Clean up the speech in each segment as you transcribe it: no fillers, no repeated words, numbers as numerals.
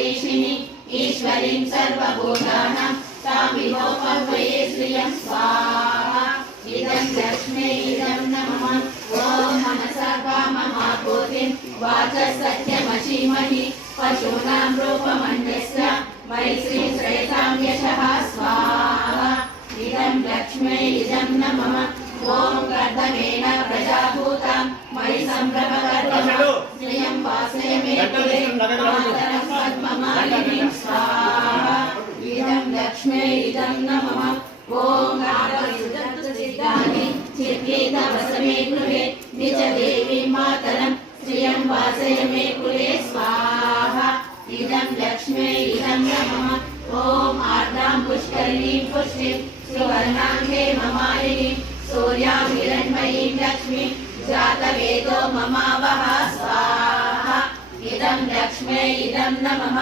ईश्वरीशिनि ईश्वरीं सर्वभूतानां तां विभोपह्वये श्रियं स्वाहा इदं लक्ष्मी इदं नमः ॐ मनसा काममापूतिं वाचः सत्यमशीमहि पशूनां रूपमन्यस्य मैत्री श्रेतां यशः स्वाहा इदं लक्ष्मी इदं नमः ॐ कर्दमेन प्रजाभूतां मयि सम्भ्रमकर्मः श्रियं वासे मे कुले मातरं पद्ममालिनीं स्वाहा इदं लक्ष्मी इदं नमः ॐ आगमिदन्तु चित्तानि चित्केतवसमे गृहे निजदेवीं मातरं श्रियं वासय मे कुले स्वाहा इदं लक्ष्मी इदं नमः ॐ आर्द्रां पुष्करिणीं पुष्टिं सुवर्णाङ्गे ममालिनीं सूर्यां हिरण्मयीं लक्ष्मीं जातवेदो ममावः स्वाहा इदं लक्ष्मी इदं नमः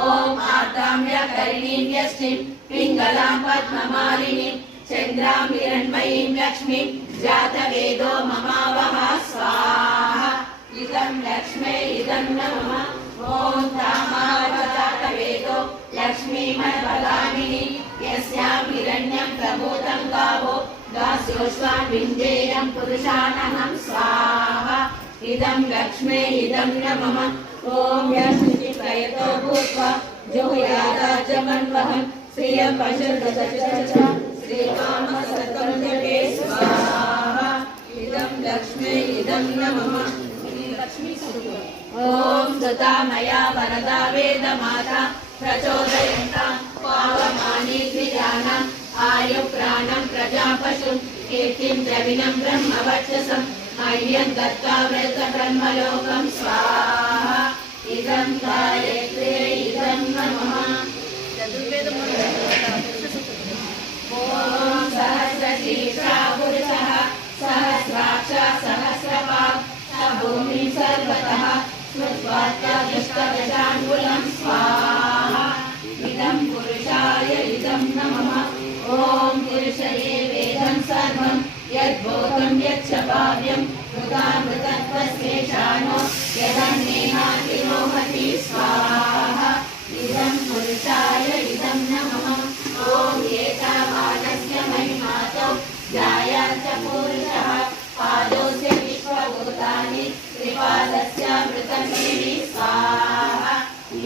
ॐ आर्द्रां व्याकरिणीं यष्टिं पिङ्गलां पद्ममालिनीं चन्द्रां हिरण्मयीं लक्ष्मीं जातवेदो ममावः स्वाहा इदं लक्ष्मी इदं नमः ॐ तामावजातवेदो लक्ष्मीमद्भगामिनी यस्यां हिरण्यं प्रभूतं गावो दास्योष्वान् विन्देयं पुरुषानहं स्वाहा इदं लक्ष्मी इदं नमः ॐ यशुचिप्रयतो भूत्वा जुहुयादाजमन्वहं श्रियं पशुर्दशच श्रीकामसततं जपे स्वाहा इदं लक्ष्मी इदं नमः ॐ सुता मया वरदा वेदमाता प्रचोदयन्तां पावमानी द्विजानाम् आयुप्राणं प्रजापशुं कीर्तिं द्रविणं ब्रह्मवर्चसं मह्यं दत्त्वा व्रतकर्मलोकं स्वाहा इदं गायत्रे इदं नमः ॐ सहस्रशीर्षा पुरुषः सहस्राक्षा सहस्रपात् स भूमिं सर्वतः स्मृत्वात्तदष्टदशाङ्गुलं स्वाहा इदं पुरुषाय इदं नमः ॐ पुरुषये वेदं सर्वं यद्भूतं यच्च भाव्यं मृतामृतत्वस्येषानो यदन्नेहाति मोहति स्वाहा इदं पुरुषाय इदं नमः ॐ एतावानस्य महिमातो जायाच्च पुरुषः पादोऽस्य विश्वभूतानि त्रिपादस्यामृतमेवि स्वाहा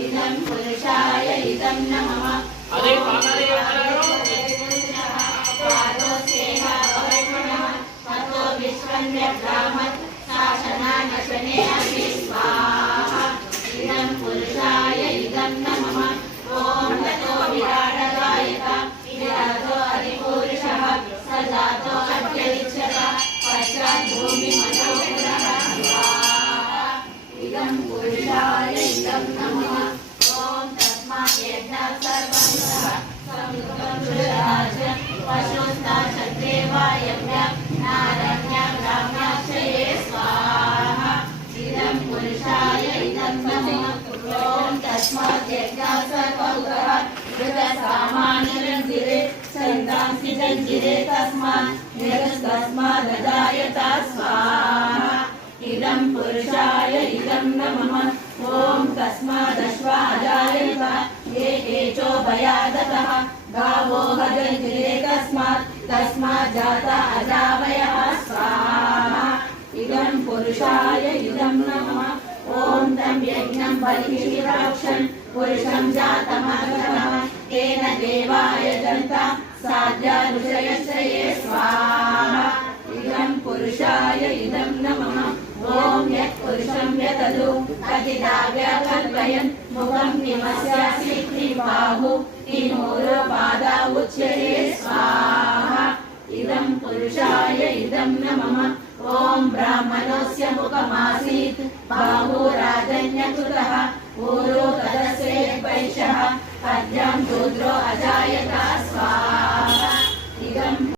इदं पुरुषाय इदं नमः पादोऽस्येह अवर्णः ततो विश्वं व्यभ्रामत् शासनानशने अपि स्वाहा इदं पुरुषाय इदं नमः ॐ ततो विराटगायता विराटो अधिपुरुषः स जातो अभ्यदिच्छत पश्चात् भूमिमनोपुरः स्वाहा इदं पुरुषाय इदं नमः ॐ तस्मात् यज्ञात् सर्वं सः समृद्धं पुरुषाच पशुस्ताच्छत्रेवायम्या नारण्या ब्राह्मणाक्षये स्वाहा इदं पुरुषाय इदं नमः ॐ तस्मात् यज्ञात् सर्वौतः कृतसामान्यरञ्जिरे सन्तांसि जञ्जिरे तस्मात् निरस्तस्मादजायता स्वाहा इदं पुरुषाय इदं नमः ॐ तस्मादश्वाजायत ये केचोभयादतः गावो हजञ्जिरे तस्मात् जाता अजावयः स्वाहा इदं पुरुषाय इदं नमः ॐ तं यज्ञं बलिष्ठिरक्षन् पुरुषं जातमगतः तेन देवाय जनता साध्या ऋषयश्रये स्वाहा इदं पुरुषाय इदं नमः ॐ यत्पुरुषं व्यदधु अतिदाव्याकल्पयन् मुखं निमस्यासि त्रिबाहु किमूरो पादा उच्यते स्वाहा इदं पुरुषाय इदं नमः ॐ ब्राह्मणस्य मुखमासीत् बाहुराजन्यकृतः ऊरो तदस्य वैश्यः पद्यं शूद्रो अजायत स्वाहा